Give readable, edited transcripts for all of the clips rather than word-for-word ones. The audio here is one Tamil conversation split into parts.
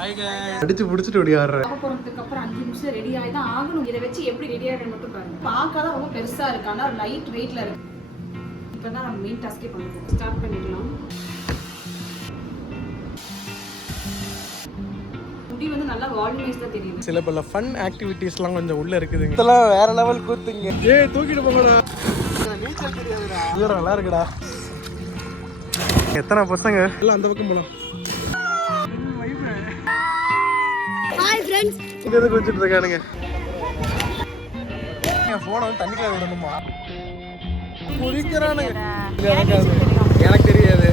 ஹாய் गाइस அடிச்சு புடிச்சிட்டு ஓடியாறேன். பாப்பா போறதுக்கு அப்புறம் 5 நிமிஷம் ரெடி ஆயி தான் ஆகணும். இத வெச்சு எப்படி ரெடி ஆகணும் மட்டும் பாருங்க. பார்க்க தான் ரொம்ப பெருசா இருக்கு ஆனா லைட் வெயிட்ல இருக்கு. இப்பதான் நம்ம மெயின் டாஸ்கே பண்ண போறோம். ஸ்டார்ட் பண்ணிடலாம். முடி வந்து நல்லா வால்யூமைஸ் தான் தெரியுது. சில பல ஃபன் ஆக்டிவிட்டீஸ்லாம் கொஞ்சம் உள்ள இருக்குதுங்க. இதெல்லாம் வேற லெவல் கூத்துங்க. ஏய் தூக்கிட்டு போங்கடா. நீச்சல் தெரியாதுடா. இது நல்லா இருக்குடா. எத்தனை பசங்க எல்லாம் அந்த பக்கம் போலாம். Hi friends. இங்க வந்து குளிச்சிட்டு இருக்கானுங்க. என் போனை வந்து தண்ணிக்குள்ள விடணுமா? குளிக்கறானுங்க. எனக்கு தெரியாது.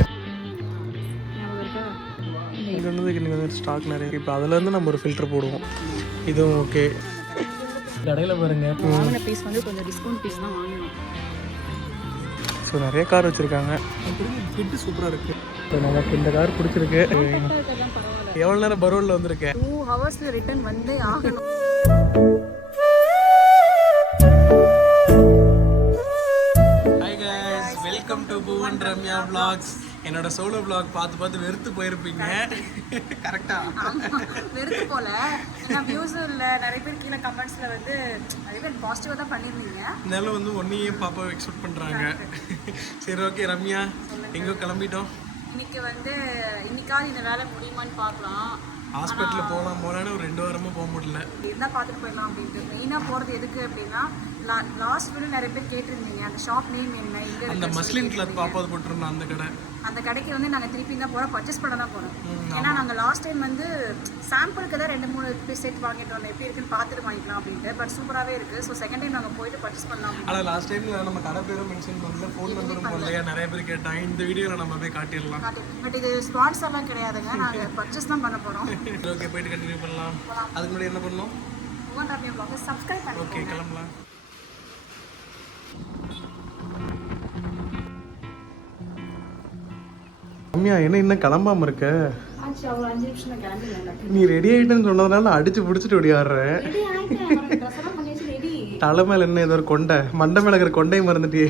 இங்க வந்து ஸ்டாக் நிறைய. இப்போ அதுல இருந்து நம்ம ஒரு ஃபில்டர் போடுவோம். இதுவும் ஓகே. கடையில பாருங்க. வாங்கின பீஸ் வந்து கொஞ்சம் டிஸ்கவுண்ட் பீஸ் தான் வாங்கணும். ஸோ நிறைய கார் வச்சிருக்காங்க. ஃபிட் சூப்பரா இருக்கு. ஸோ நமக்கு இந்த கார் பிடிச்சிருக்கு. எவ்வளோ நேரம் பரோலில் வந்திருக்கேன். 2 ஹவர்ஸ்ல ரிட்டர்ன் வந்தே ஆகணும். Hi guys welcome to Bhuvan Ramya vlogs. என்னோட சோலோ vlog பார்த்து வெறுத்து போயிருப்பீங்க. கரெக்டா? வெறுத்து போல. ஏன்னா வியூஸ் இல்ல, நிறைய பேர் கீழே கமெண்ட்ஸ்ல வந்து நிறைய பேர் பாசிட்டிவா தான் பண்ணிருந்தீங்க. இதனால வந்து ஒன்னையே பாப்பா எக்ஸ்பெக்ட் பண்றாங்க. சரி ஓகே ரம்யா எங்கோ கிளம்பிட்டோம். இன்னைக்கு வந்து இன்னைக்காவது இந்த வேலை முடியுமான்னு பார்க்கலாம். ஹாஸ்பிட்டல் போலான்னு ஒரு 2 வாரமா போக முடியல. இருந்தால் பார்த்துட்டு போயிடலாம் அப்படின்ட்டு. மெயினாக போகிறது எதுக்கு அப்படின்னா லாஸ்ட் வீடியோ நிறைய பேர் கேட்டிருந்தீங்க அந்த ஷாப் நேம் என்ன, இங்கே அந்த மஸ்லின் கிளாத் பாப்பாது போட்டுருந்தோம் அந்த கடை. அந்த கடைக்கு வந்து நாங்கள் திருப்பி தான் போகிறோம், பர்ச்சேஸ் பண்ண தான் போகிறோம். ஏன்னா நாங்கள் லாஸ்ட் டைம் வந்து சாம்பிளுக்கு தான் 2-3 செட் வாங்கிட்டு வந்தோம், எப்படி இருக்குன்னு பார்த்துட்டு வாங்கிக்கலாம் அப்படின்ட்டு. பட் சூப்பராகவே இருக்குது. ஸோ செகண்ட் டைம் நாங்கள் போயிட்டு பர்ச்சேஸ் பண்ணலாம். ஆனால் லாஸ்ட் டைம்ல நம்ம கடை பேரும் மென்ஷன் பண்ணல, ஃபோன் நம்பரும் பண்ணலையா, நிறைய பேர் கேட்டாங்க. இந்த வீடியோவில் நம்ம போய் காட்டிடலாம். பட் இது ஸ்பான்சர்லாம் கிடையாதுங்க, நாங்கள் பர்ச்சேஸ் தான் பண்ண போகிறோம். ஓகே போயிட்டு கண்டினியூ பண்ணலாம். அதுக்கு முன்னாடி என்ன பண்ணணும்? புவன் ரம்யா vlog சப்ஸ்கிரைப் பண்ணுங்க. ஓகே கிளம்பலாம். ரம்யா என்ன இன்னும் கிளம்பாம இருக்க? ஆச்சு அவ்வளோ 5 நிமிஷம் தான் கிளம்பி. நீ ரெடி ஆயிட்டேன்னு சொன்னதுனால அடிச்சு பிடிச்சிட்டு ஓடியாடுறேன். தலை மேல என்ன ஏதோ ஒரு கொண்டை, மண்டை மேல இருக்கிற கொண்டையை மறந்துட்டியே.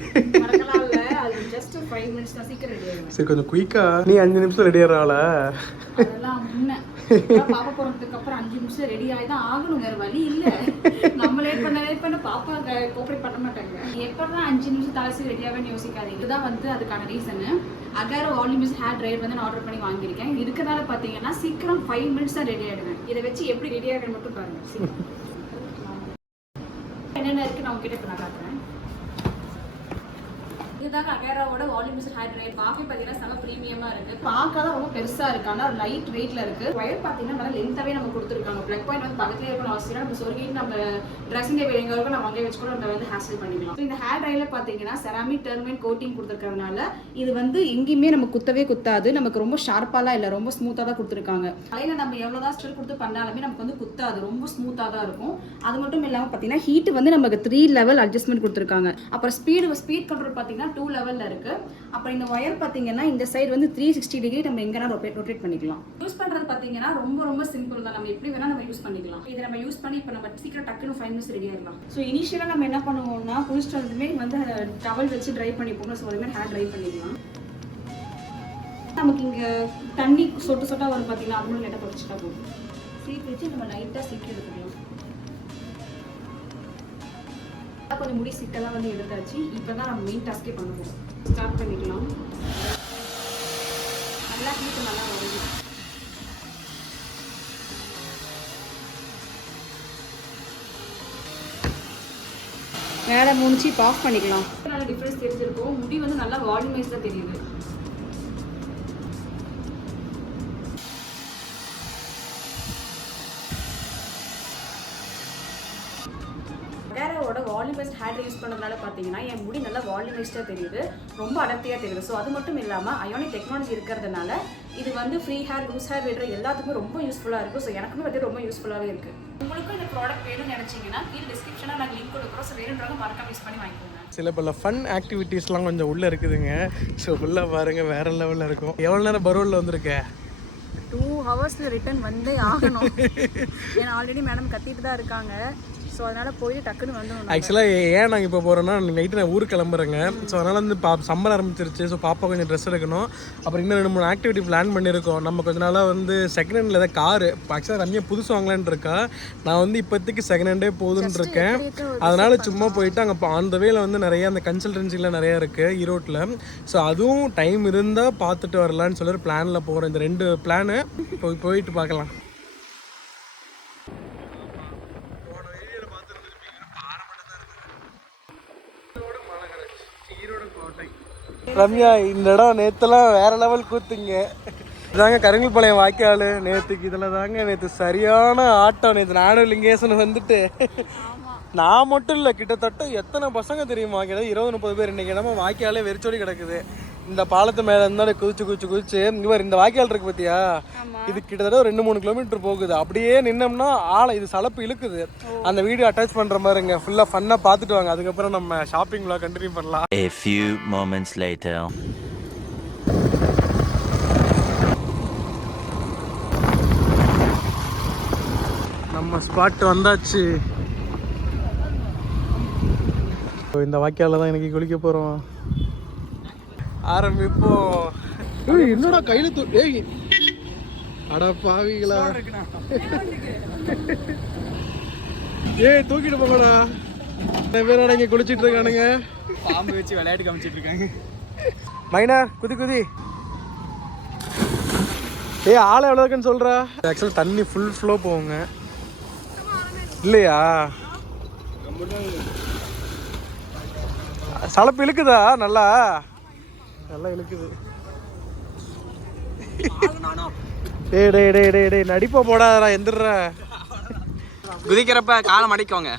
சரி கொஞ்சம் குயிக்கா. நீ 5 நிமிஷம் ரெடி ஆகிறாள? பாப்பா போறதுக்கு அப்புறம் 5 நிமிஷம் ரெடி ஆகி தான் ஆகணும், வேற வழி இல்ல. நம்ம லேட் பண்ண பாப்பா கோஆபரேட் பண்ண மாட்டாங்க. எப்பதான் 5 நிமிஷம் தலைசி ரெடி ஆகணும்னு யோசிக்காதீங்க. இதுதான் வந்து அதுக்கான ரீசன். அகாரோ வால்யூமிஸ் ஹேர் ட்ரையர் வந்து நான் ஆர்டர் பண்ணி வாங்கியிருக்கேன். இருக்கிறதால பாத்தீங்கன்னா சீக்கிரம் 5 மினிட்ஸ் தான் ரெடி ஆயிடுவேன். இதை வச்சு எப்படி ரெடி ஆகணும் மட்டும் பாருங்க. என்னென்ன இருக்கு நான் உங்ககிட்ட இப்ப நான் காட்டுறேன். இதுதான் அகேராவோட வால்யூமிஸ் ஹேர் ட்ரையர். காஃபி பார்த்தீங்கன்னா செம ப்ரீமியமா இருக்கு. பார்க்க தான் ரொம்ப பெருசா இருக்கு ஆனா லைட் வெயிட்ல இருக்கு. ஒயர் பார்த்தீங்கன்னா நல்லா லென்த்தாவே நம்ம கொடுத்துருக்காங்க. பிளக் பாயிண்ட் வந்து பக்கத்துலேயே இருக்கணும் அவசியம். நம்ம சொருகிட்டு நம்ம ட்ரெஸ்ஸிங் டேபிள் எங்க இருக்கும் நம்ம அங்கே வச்சு கூட நம்ம வந்து ஹேர் ஸ்டைல் பண்ணிக்கலாம். இந்த ஹேர் ட்ரையர்ல பார்த்தீங்கன்னா செராமிக் டெர்மைன் கோட்டிங் கொடுத்துருக்கறதுனால இது வந்து எங்கேயுமே நம்ம குத்தவே குத்தாது. நமக்கு ரொம்ப ஷார்ப்பாலாம் இல்லை, ரொம்ப ஸ்மூத்தாக தான் கொடுத்துருக்காங்க. தலையில நம்ம எவ்வளோதான் ஸ்டில் கொடுத்து பண்ணாலுமே நமக்கு வந்து குத்தாது, ரொம்ப ஸ்மூத்தாக தான் இருக்கும். அது மட்டும் இல்லாமல் பார்த்தீங்கன்னா ஹீட் வந்து நமக்கு 3 லெவல் அட்ஜஸ்ட்மெண்ட் கொடுத்துருக்காங்க. அப்புறம் ஸ்பீட் கண்ட்ரோல் பார்த்தீங்கன்னா 2 லெவல்ல இருக்கு. அப்புறம் இந்த ஒயர் பாத்தீங்கன்னா இந்த சைடு வந்து 360 டிகிரி நம்ம எங்கனா ரொட்டேட் பண்ணிக்கலாம். யூஸ் பண்றது பாத்தீங்கன்னா ரொம்ப சிம்பிள் தான். நம்ம எப்படி வேணா நம்ம யூஸ் பண்ணிக்கலாம். இதை நம்ம யூஸ் பண்ணி இப்போ நம்ம சீக்கிரம் டக்குன்னு 5 மினிட்ஸ் ரெடி ஆயிடலாம். ஸோ இனிஷியலா நம்ம என்ன பண்ணுவோம்னா குளிச்சுட்டு வந்துமே வந்து டவல் வச்சு ட்ரை பண்ணிப்போம். ஸோ அதுமாதிரி ஹேர் ட்ரை பண்ணிக்கலாம். நமக்கு இங்க தண்ணி சொட்டா வரும் பாத்தீங்கன்னா அது மட்டும் லைட்டா தொடச்சிட்டா போதும். சீட் வச்சு நம்ம லைட்டா சீக்கிரம் எடுத்துக்கலாம். கொஞ்சம் முடி சிக்கெல்லாம் வந்து எடுத்தாச்சு. இப்போதான் நம்ம மெயின் டாஸ்கே பண்ண போகிறோம். ஸ்டார்ட் பண்ணிக்கலாம். நல்லா ஹீட் நல்லா வருது. வேலை முடிச்சு இப்போ ஆஃப் பண்ணிக்கலாம். நல்லா டிஃப்ரென்ஸ் தெரிஞ்சிருக்கும். முடி வந்து நல்லா வால்யூமைஸ் தான் தெரியுது. அகேராவோட வால்யூமைஸ்ட் ஹேர் யூஸ் பண்ணுறதுனால பார்த்தீங்கன்னா என் முடி நல்லா வால்யூமைஸ்டாக தெரியுது, ரொம்ப அடர்த்தியாக தெரியுது. ஸோ அது மட்டும் இல்லாமல் அயோனிக் டெக்னாலஜி இருக்கிறதுனால இது வந்து ஃப்ரீ ஹேர் லூஸ் ஹேர் விடுற எல்லாத்துக்குமே ரொம்ப யூஸ்ஃபுல்லாக இருக்கும். ஸோ எனக்குமே வந்து ரொம்ப யூஸ்ஃபுல்லாகவே இருக்குது. உங்களுக்கும் இந்த ப்ராடக்ட் வேணும்னு நினச்சிங்கன்னா கீழே டிஸ்கிரிப்ஷனில் நாங்கள் லிங்க் கொடுக்குறோம். ஸோ வேணுன்றவங்க மறக்காம யூஸ் பண்ணி வாங்கிக்கோங்க. சில பல ஃபன் ஆக்டிவிட்டீஸ்லாம் கொஞ்சம் உள்ளே இருக்குதுங்க. ஸோ ஃபுல்லாக பாருங்கள் வேறு லெவலில் இருக்கும். எவ்வளோ நேரம் பரோலில் வந்திருக்கேன்? 2 ஹவர்ஸ்ல ரிட்டர்ன் வந்தே ஆகணும். ஏன்னா ஆல்ரெடி மேடம் கத்திட்டு தான் இருக்காங்க. ஸோ அதனால் போய் டக்குன்னு வந்துடும். ஆக்சுவலாக ஏன் நாங்கள் இப்போ போகிறோன்னா நைட்டு நான் ஊருக்கு கிளம்புறேங்க. ஸோ அதனால் வந்து சம்மர் ஆரம்பிச்சிருச்சு. ஸோ பாப்பா கொஞ்சம் ட்ரெஸ் எடுக்கணும். அப்புறம் இன்னும் 2-3 ஆக்டிவிட்டி பிளான் பண்ணியிருக்கோம். நம்ம கொஞ்ச நாளாக வந்து செகண்ட் ஹேண்டில் ஏதாவது காரு ஆக்சுவலாக ரம்யா புதுசு வாங்கலான்னு இருக்கா. நான் வந்து இப்போதைக்கு செகண்ட் ஹேண்டே போதுன்னு இருக்கேன். அதனால் சும்மா போயிட்டு அங்கே ஆன் த வேல வந்து நிறைய அந்த கன்சல்டன்சிலாம் நிறையா இருக்குது ஈரோட்டில். ஸோ அதுவும் டைம் இருந்தால் பார்த்துட்டு வரலான்னு சொல்லி ஒரு பிளானில் போகிறேன். இந்த 2 பிளானு போயிட்டு பார்க்கலாம். ரம்யா, இந்த இடம் நேற்றுலாம் வேற லெவல் கூத்துங்க. இதாங்க கருங்கல்பாளையம் வாய்க்கால். நேற்றுக்கு இதில் தாங்க நேற்று சரியான ஆட்டம். நேற்று நானும் லிங்கேசன் வந்துட்டு நான் மட்டும் இல்லை, கிட்டத்தட்ட எத்தனை பசங்க தெரியுமா, கிட்ட 20-30 பேர். இன்றைக்கி இடமா வாய்க்காலே வெறிச்சோடி கிடக்குது. இந்த பாலத்து மேலே இருந்தாலும் குதிச்சு இவர் இந்த வாய்க்கால் இருக்கு பார்த்தியா, இது கிட்டத்தட்ட 2-3 கிலோமீட்டர் போகுது. அப்படியே நின்னோம்னா இது சலப்பு இழுக்குது. அந்த வீடியோ அட்டாச் பண்ணுற மாதிரிங்க. ஃபுல்லாக ஃபன்னாக பார்த்துட்டு வாங்க. அதுக்கப்புறம் நம்ம ஷாப்பிங்லாம் கண்டினியூ பண்ணலாம். A few moments later. நம்ம ஸ்பாட் வந்தாச்சு. இந்த வாய்க்காலில் தான் எனக்கு குளிக்க போகிறோம். ஆரம்பிப்போம். என்னடா கையில் ஏய் அடா பாவிகளா, ஏய் தூக்கிட்டு போங்கடா. நிறைய பேர் இங்கே குளிச்சுட்டு இருக்கானுங்க. பாம்பு வச்சு விளையாட்டு காமிச்சிட்டு இருக்காங்க. மைனா குதி. ஏய் ஆளை எவ்வளோ இருக்குன்னு சொல்கிறா. ஆக்சுவலாக தண்ணி ஃபுல் ஃப்ளோ போகுங்க இல்லையா? சலப்பு இழுக்குதா? நல்லா இழுக்குது. டேய் நடிப்பா போடாதடா, எந்திரா. குதிக்கிறப்ப காலம் அடிக்கோங்க.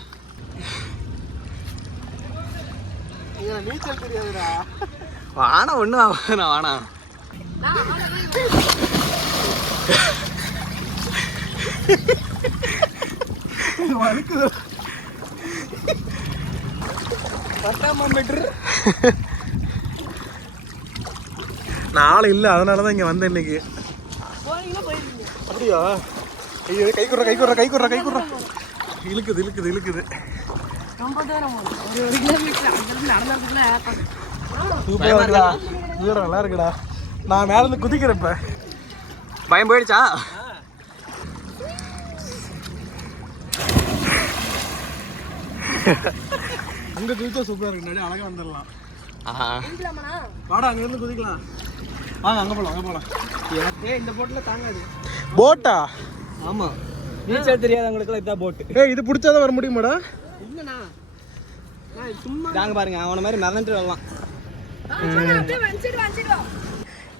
நீச்சல் தெரியாதுடா. வானா ஒண்ணு வானா. வழுக்குது. நான் ஆள் இல்லை, அதனால தான் இங்கே வந்தேன் இன்னைக்கு. அப்படியா? ஐயோ கை குடுறா. இழுக்குது. நல்லா இருக்குடா. நான் மேல இருந்து குதிக்கிறப்ப பயம் போயிடுச்சா? அங்க குதிச்சா சூப்பரா இருக்கு. நிறைய அழகா வந்துடலாம். வாடா அங்க இருந்து குதிக்கலாம். வாங்க அங்க போலாம். இந்த போட்ல தாங்காது. போட்டா? ஆமா, நீச்சல் தெரியாதவங்களுக்குலாம் இதான் போட்டு. இது பிடிச்சாதான் வர முடியுமாடா? இல்லண்ணா, சும்மா தாங்க பாருங்க. அவன மாதிரி மறந்துட்டு வரலாம்.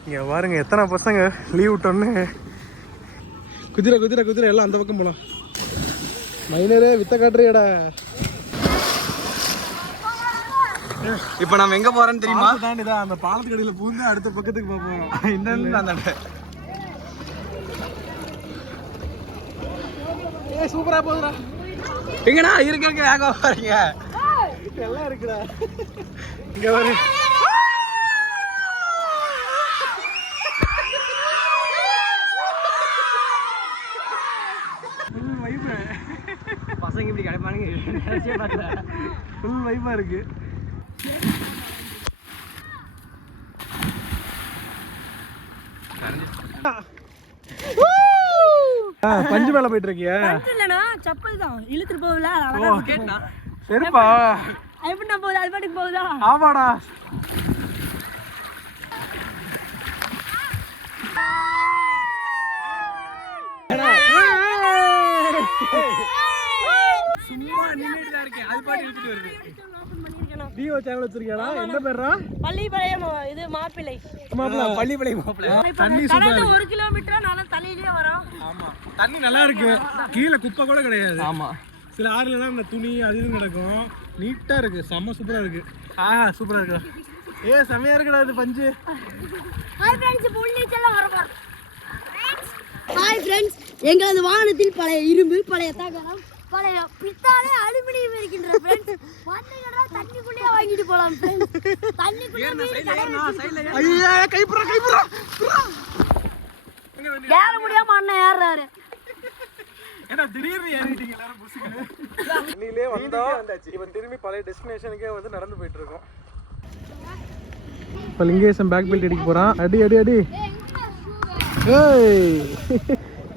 இங்க பாருங்க எத்தனை பசங்க லீவ் விட்டோன்னு குதிரை எல்லாம் அந்த பக்கம் போலாம். மைனரே வித்த காட்டுறியடா. இப்ப நம்ம எங்க போறோம்னு தெரியுமா? தாண்டிதான் அந்த பாலத்துக்கு அடியில பூந்து அடுத்த பக்கத்துக்கு போவோம். இந்த சூப்பரா போகுதுடா. எங்கடா இருக்க வேக போறீங்க? எல்லாம் இருக்குடா. இங்க வரு. பசங்க இப்படி கிடைப்பானுங்க. ஃபுல் வைப்பா இருக்கு. பஞ்சு மேல போயிட்டு இருக்கியா? செப்பல் தான் இழுத்துட்டு போகல. சரிப்பா. எப்படின்னா போகுது, அது பாட்டுக்கு போகுதா? ஆமாடா. சும்மா நின்னுட்டு தான் இருக்கேன். அது பாட்டு இழுத்துட்டு வருது. டிஓ சேனல் வச்சிருக்கியாடா? என்ன பேர்ரா? பள்ளிப்பாளையம். இது மாப்பிள்ளை. பள்ளிப்பாளையம் மாப்பிள்ளை. தண்ணி சூப்பரா இருக்கு. 1 கிலோமீட்டரா நல்லா தலையிலே வரோம். ஆமா, தண்ணி நல்லா இருக்கு. கீழே குப்பை கூட கிடையாது. ஆமா, சில ஆறுலாம் இந்த துணி அது இது கிடக்கும். நீட்டா இருக்கு. செம்ம சூப்பரா இருக்கு. சூப்பரா இருக்கு. செமையா இருக்குடா இது பஞ்சு. ஹாய் फ्रेंड्स, புள்ளிச்சல வரலாம். ஹாய் फ्रेंड्स, எங்களது வாகனத்தில் பழைய இரும்பு, பழைய தகரம், பழைய பித்தாளை அலுமினியம் இருக்கின்ற फ्रेंड्स. வந்தீங்கடா தண்ணிக்குள்ளே வாங்கிட்டு போலாம் फ्रेंड्स. தண்ணிக்குள்ளே ஐயா கைப்புறா. ஏற முடியாம அண்ணன் ஏறாரு. திடீர்னு ஏறிட்டீங்க எல்லாரும் புசுக்கு. தண்ணியிலே வந்தோம், இவன் திரும்பி பழைய டெஸ்டினேஷனுக்கே வந்து நடந்து போயிட்டு இருக்கோம். இப்போ லிங்கேசன் பேக் பெல்ட் அடிக்க போறான். அடி அடி அடி. ஏய்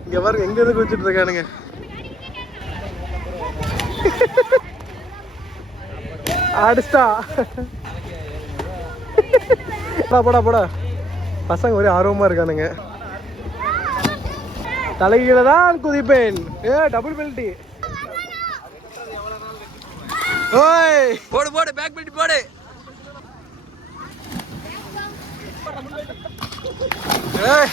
இங்க பாருங்க எங்க இருந்து குளிச்சுட்டு இருக்கானுங்க. அடிச்சா போடா போடா. பசங்க ஒரே ஆர்வமா இருக்கானுங்க. தலைகீழ தான் குதிப்பேன். Double belt. ஓய் போடு போடு பேக் பெல்ட் போடு. ஏய்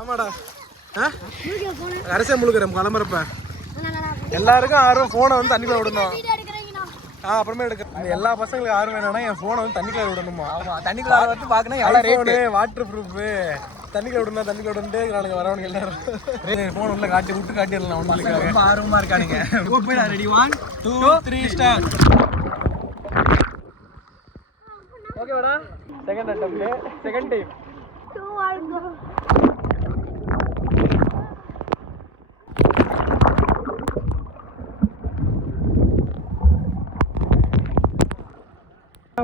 ஆமாடா. அரசே முழுக்கிறேன் கிளம்புறப்ப எல்லாருக்கும் ஆர்வம் போனை வந்து தண்ணிக்குள்ள விடணும். அப்புறமே எடுக்க எல்லா பசங்களுக்கு ஆர்வம் என்னன்னா என் போனை வந்து தண்ணிக்குள்ள விடணுமா. தண்ணிக்குள்ள வந்து பாக்கணும் எவ்வளவு ரேட். வாட்டர் ப்ரூஃப் தண்ணிக்குள்ள விடணும் தண்ணிக்குள்ள விட்டு நாளைக்கு வரவனுக்கு எல்லாரும் போன் உள்ள காட்டி விட்டு காட்டிடலாம். ஒன்றுக்காக ரொம்ப ஆர்வமா இருக்கானுங்க. Ready 1 2 3 start. ஓகேவாடா. Second attempt second time.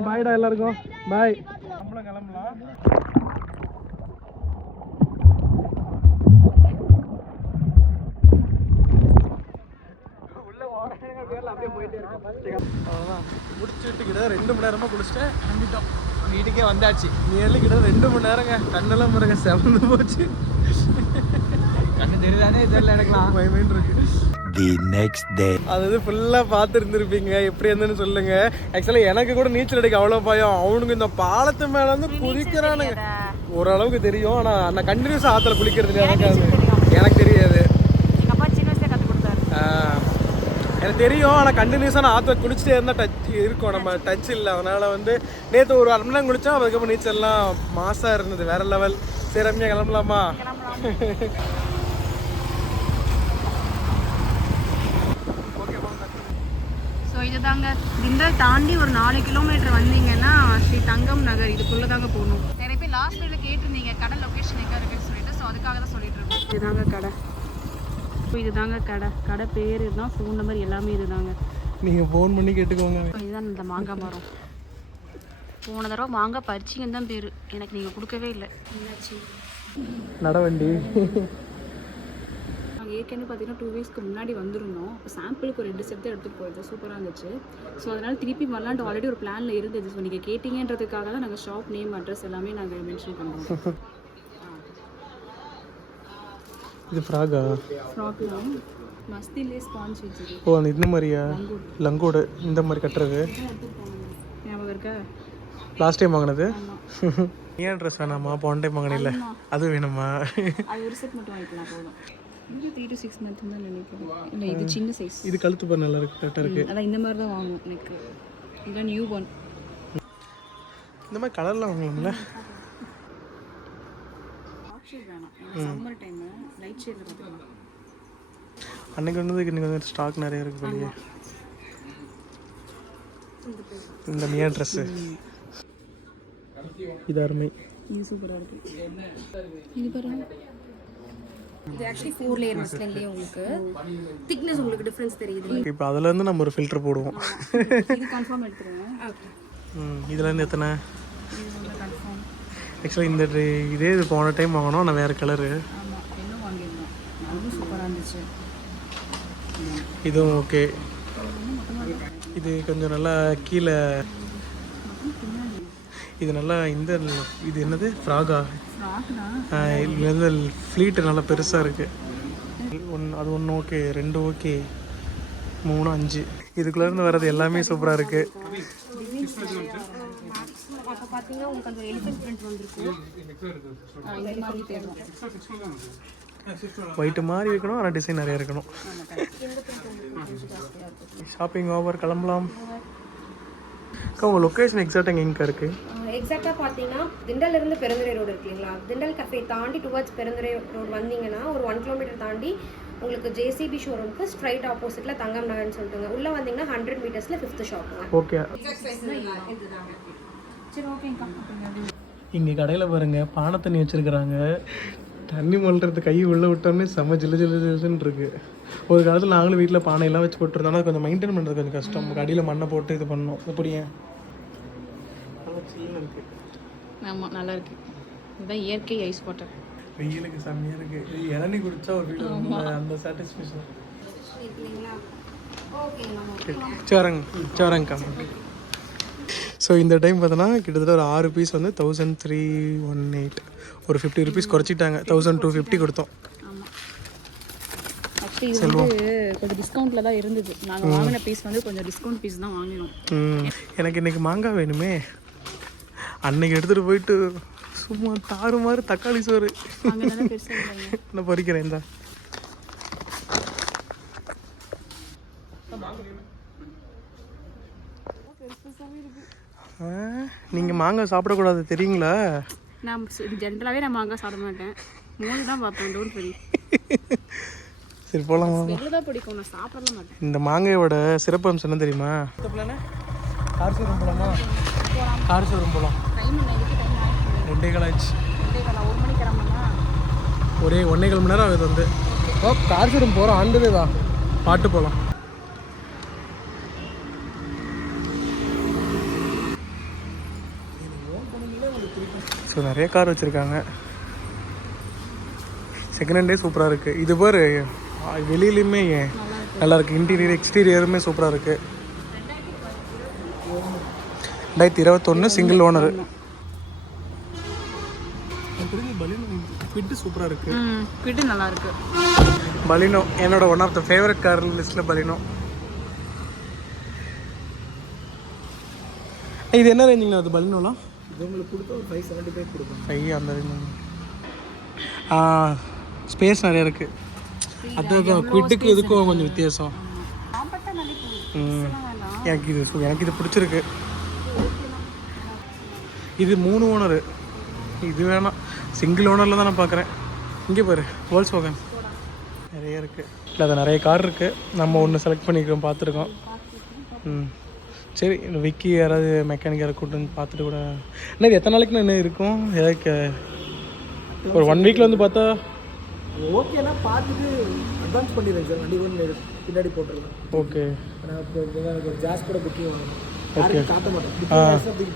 பாய்டா எல்லாருக்கும் பாய். நம்மளும் கிளம்பலாம். அவ்வளோதான் முடிச்சுட்டு கிட்ட 2 மணி நேரமா குளிச்சுட்டேன். கிளம்பிட்டோம். வீட்டுக்கே வந்தாச்சு. நியர்லி கிட்ட 2 மணி நேரங்க. கண்ணெல்லாம் முருங்க செவந்து போச்சு. கண்ணு தெரியுதானே தெரியல எனக்குலாம். பயமேன் இருக்கு. The next day. அது ஃபுல்லாக பார்த்துருந்துருப்பீங்க. எப்படி இருந்துன்னு சொல்லுங்க. ஆக்சுவலி எனக்கு கூட நீச்சல் அடிக்க அவ்வளோ பயம். அவனுக்கு இந்த பாலத்து மேலே வந்து குதிக்கிறானுங்க. ஓரளவுக்கு தெரியும். ஆனால் நான் கண்டினியூஸாக ஆற்றுல குளிக்கிறது எனக்கு தெரியாது. எனக்கு தெரியும். ஆனால் கண்டினியூஸாக நான் ஆற்றுல குளிச்சுட்டே இருந்தால் டச் இருக்கும். நம்ம டச் இல்லை. அதனால் வந்து நேற்று ஒரு 1 மணி நேரம் குளித்தோம். அதுக்கப்புறம் நீச்சல்லாம் மாசாக இருந்தது. வேற லெவல். சரி ரம்யா கிளம்பலாமா? ஸோ இதுதாங்க திண்டல் தாண்டி ஒரு 4 கிலோமீட்டர் வந்தீங்கன்னா ஸ்ரீ தங்கம் நகர் இதுக்குள்ளே தாங்க போகணும். நிறைய பேர் லாஸ்ட் வீடியோவில் கேட்டிருந்தீங்க கடை லொக்கேஷன் எங்கே இருக்குன்னு சொல்லிட்டு. ஸோ அதுக்காக தான் சொல்லிட்டு இருக்கோம். இதுதாங்க கடை. ஸோ இதுதாங்க கடை பேர் இதுதான். ஃபோன் நம்பர் எல்லாமே இதுதாங்க. நீங்கள் ஃபோன் பண்ணி கேட்டுக்கோங்க. இதுதான் இந்த மாங்காய் மரம். போன தடவை மாங்காய் பறிச்சிங்கன்னு தான் பேர். எனக்கு நீங்கள் கொடுக்கவே இல்லை. என்னாச்சு நடவண்டி. ஏற்கனவே பார்த்தீங்கன்னா 2 வீக்ஸ்க்கு முன்னாடி வந்திருந்தோம். இப்போ சாம்பிளுக்கு ஒரு 2 செட் தான் எடுத்துகிட்டு போயிருந்தோம். சூப்பராக இருந்துச்சு. ஸோ அதனால் திருப்பி வரலான்ட்டு ஆல்ரெடி ஒரு பிளானில் இருந்தது. ஸோ நீங்கள் கேட்டிங்கன்றதுக்காக தான் நாங்கள் ஷாப் நேம் அட்ரஸ் எல்லாமே நாங்கள் மென்ஷன் பண்ணுறோம். இது ஃப்ராகா? ஃப்ராக்லாம் மஸ்திலே ஸ்பான்ஸ் வச்சுது. ஓ அந்த இந்த மாதிரியா? லங்கோடு இந்த மாதிரி கட்டுறது ஞாபகம் இருக்கா? லாஸ்ட் டைம் வாங்கினது. ஏன் ட்ரெஸ் வேணாமா? போன டைம் வாங்கினில்ல அது வேணுமா? அது ஒரு செட் மட்டும் வாங்கிக்கலாம் போதும். இது 3 to 6 months தான் நினைக்கிறேன். இல்லை இது சின்ன சைஸ். இது கழுத்து பாரு நல்லா இருக்கு. கரெக்டாக இருக்கு. அதான் இந்த மாதிரி தான் வாங்கணும் எனக்கு. இதுதான் நியூ ஒன். இந்த மாதிரி கலர்லாம் வாங்கலாம்ல. சம்மர் டைம் லைட் ஷேட்ல பார்த்துக்கலாம். அன்னைக்கு வந்ததுக்கு இன்னைக்கு வந்து ஸ்டாக் நிறைய இருக்கு வெளியே. இந்த மியா ட்ரெஸ்ஸு இது அருமை. இது சூப்பராக இருக்கு. இது பாருங்க. இது ஆக்சுவலி 4 லேயர் மஸ்லின்லயே உங்களுக்கு திக்னஸ் உங்களுக்கு டிஃபரன்ஸ் தெரியுது. இப்போ அதுல இருந்து நம்ம ஒரு ஃபில்டர் போடுவோம். இது கன்ஃபார்ம் எடுத்துருவேன். ஓகே. இதுல இருந்து எத்தனை? இது கன்ஃபார்ம். ஆக்சுவலி இந்த இதே இது போன டைம் வாங்கணும். நான் வேற கலரு. ஆமா எல்லோ வாங்கிருந்தேன். அதுவும் சூப்பரா இருந்துச்சு. இதுவும் ஓகே. இது கொஞ்சம் நல்லா கீழே. இது நல்லா இந்த இது என்னது ஃப்ராகா? இல்லை ஃப்ளீட்டு நல்லா பெருசாக இருக்குது. அது 1 ஓகே, 2 ஓகே, 3 5. இதுக்குள்ளேருந்து வர்றது எல்லாமே சூப்பராக இருக்குது. அப்போ பார்த்தீங்கன்னா உங்களுக்கு அந்த எலிஃபென்ட் பிரிண்ட் வந்துருக்கும். இந்த மாதிரி தேடும். ஒயிட்டு மாதிரி இருக்கணும். ஆனால் டிசைன் நிறையா இருக்கணும். ஷாப்பிங் ஓவர் கிளம்பலாம். உங்கள் லொக்கேஷன் எக்ஸாக்டாக எங்கே இருக்குது? எக்ஸாக்டாக பார்த்தீங்கன்னா திண்டல்லேருந்து பெருந்துறை ரோடு இருக்குங்களா, திண்டல் கஃபே தாண்டி டுவர்ட்ஸ் பெருந்துறை ரோடு வந்தீங்கன்னா ஒரு 1 கிலோமீட்டர் தாண்டி உங்களுக்கு ஜேசிபி ஷோரூமுக்கு ஸ்ட்ரைட் ஆப்போசிட்ல தங்கம் நகர்னு சொல்லிட்டுங்க. உள்ள வந்தீங்கன்னா 100 மீட்டர்ஸ்ல 5th ஷாப்புங்க. ஓகே. சரி ஓகேங்கக்கா. இங்கே கடையில் பாருங்க பானை தண்ணி வச்சுருக்குறாங்க. தண்ணி மொள்றது கை உள்ளே விட்டோன்னே செம்ம ஜில்லு ஜில்லு ஜில்லுன்னு இருக்குது. ஒரு காலத்தில் நாங்களும் வீட்டில் பானையெல்லாம் வச்சு போட்டுருந்தோம்னா கொஞ்சம் மெயின்டைன் பண்ணுறது கொஞ்சம் கஷ்டம். அடியில் மண்ணை போட்டு இது பண்ணோம். எப்படி நல்லா சில்லுன்னு இருக்குது. ஆமாம் நல்லா இருக்கு. இதுதான் இயற்கை ஐஸ் வாட்டர். வெயிலுக்கு செம்மையாக இருக்குது. இளநீ குடிச்சா ஒரு வீடு அந்த சாட்டிஸ்ஃபேக்ஷன். சேரங்கக்கா. ஸோ இந்த டைம் பார்த்தோன்னா கிட்டத்தட்ட ஒரு 6 பீஸ் வந்து 1318. ஒரு 50 ருபீஸ் குறைச்சிட்டாங்க. 1250 கொடுத்தோம். ஆக்சுவலி இது வந்து கொஞ்சம் டிஸ்கவுண்ட்டில் தான் இருந்தது. நாங்கள் வாங்கின பீஸ் வந்து கொஞ்சம் டிஸ்கவுண்ட் பீஸ் தான் வாங்கினோம். எனக்கு இன்றைக்கி மாங்காய் வேணுமே. அன்னைக்கு எடுத்துகிட்டு போயிட்டு சும்மா தாறு மாதிரி தக்காளி சோறு நான் பொறிக்கிறேன். இந்த நீங்கள் மாங்காய் சாப்பிடக்கூடாது தெரியுங்களா? நான் ஜென்ரலாகவே நான் மாங்காய் சாப்பிட மாட்டேன். மூணு தான் பார்ப்பேன். Don't worry. சரி போகலாம். தான் பிடிக்கும். நான் சாப்பிடலாம் மாட்டேன். இந்த மாங்காயோட சிறப்பு அம்சம் என்ன தெரியுமா? கார் ஷோரூம் போகலாமா? கார் ஷோரூம் போகலாம். டைம் என்ன? இதுக்கு டைம் ஆயிடுச்சு. 2:15 ஆச்சு. 1 மணிக்கு கிளம்புனா ஒரே 1.25 மணி நேரம் ஆகுது வந்து. ஓ கார் ஷோரூம் போகிறோம். ஆண்டுதே தான் பாட்டு போகலாம். ஸோ நிறைய கார் வச்சுருக்காங்க. செகண்ட் ஹேண்டே சூப்பராக இருக்குது. இது பாரு வெளியிலையுமே நல்லாயிருக்கு. இன்டீரியர் எக்ஸ்டீரியருமே சூப்பராக இருக்குது. 2021 சிங்கிள் ஓனர். ஃபிட்டு சூப்பராக இருக்குது. ஃபிட்டு நல்லா இருக்கு. பலினோ என்னோட one of the favourite car லிஸ்ட்டில் பலினோ. இது என்ன ரேஞ்சிங்கண்ணா அது பலினோலாம்? இது உங்களுக்கு கொடுத்தா ஒரு 575 கொடுப்போம். 5 அந்த ரேஞ்ச். ஸ்பேஸ் நிறைய இருக்குது. அதுதான் குவிட்டுக்கு இதுக்கும் கொஞ்சம் வித்தியாசம். எனக்கு இது பிடிச்சிருக்கு. இது 3 ஓனரு. இது வேணாம். சிங்கிள் ஓனரில் தான் நான் பார்க்குறேன். இங்கே பாரு வோல்க்ஸ்வாகன் நிறைய இருக்குது. இல்லை அது நிறைய கார் இருக்குது. நம்ம ஒன்று செலக்ட் பண்ணிக்கிறோம், பார்த்துருக்கோம். சரி விக்கி யாராவது மெக்கானிக் யாராவது கூட்டு வந்து பார்த்துட்டு கூட. என்ன இது எத்தனை நாளைக்கு என்ன இருக்கும்? ஏதாக்கு ஒரு 1 வீக்கில் வந்து பார்த்தா ஓகேனா பார்த்துட்டு அட்வான்ஸ் பண்ணிடுறேன் சார். வண்டி ஒன்று பின்னாடி போட்டுருக்கேன். ஓகே. நான் இப்போ எனக்கு ஒரு ஜாஸ் கூட புக்கிங் வாங்கணும். ஓகே காட்ட மாட்டேன்.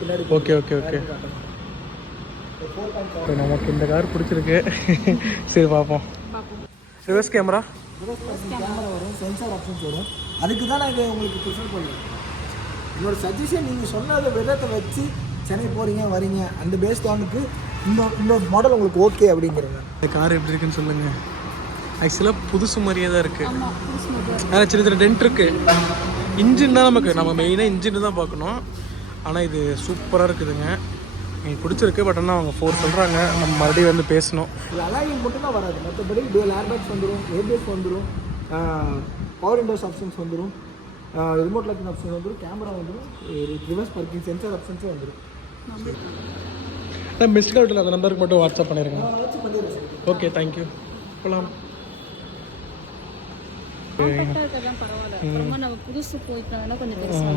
பின்னாடி ஓகே ஓகே ஓகே. இப்போ நமக்கு இந்த கார் பிடிச்சிருக்கு. சரி பார்ப்போம். ரிவர்ஸ் கேமரா வரும், சென்சார் ஆப்ஷன்ஸ் வரும். அதுக்கு தான் நான் இதை உங்களுக்கு ப்ரிஃபர் பண்ணுறேன். என்னோட சஜஷன் நீங்கள் சொன்ன விதத்தை வச்சு சென்னை போகிறீங்க வரீங்க அந்த பேஸ்ட் ஆனுக்கு இந்த மாடல் உங்களுக்கு ஓகே அப்படிங்கிறங்க. இந்த கார் எப்படி இருக்குன்னு சொல்லுங்கள். ஆக்சுவலாக புதுசு மாதிரியே தான் இருக்குது. ஆனால் சின்ன சின்ன டென்ட் இருக்குது. இன்ஜின் தான் நம்ம மெயினாக இன்ஜின் தான் பார்க்கணும். ஆனால் இது சூப்பராக இருக்குதுங்க. எனக்கு பிடிச்சிருக்கு. பட் ஆனால் அவங்க 4 சொல்கிறாங்க. நம்ம மறுபடியும் வந்து பேசணும். இது அலாயிங் மட்டும் தான் வராது. மற்றபடி டூவல் ஏர்பேக்ஸ் வந்துடும், ஏபிஎஸ் வந்துடும், பவர் விண்டோஸ் ஆப்ஷன்ஸ் வந்துடும், ரிமோட் லாக்கிங் ஆப்ஷன் வந்துடும், கேமரா வந்துடும், ரிவர்ஸ் பார்க்கிங் சென்சார் ஆப்ஷன்ஸும் வந்துடும். நான் மிஸ்ட் கால் அந்த நம்பருக்கு மட்டும் வாட்ஸ்அப் பண்ணிடுங்க. Okay thank you. போகலாம். பரவாயில்ல. நம்ம புதுசு போயிட்டோம்னா கொஞ்சம் பெருசாக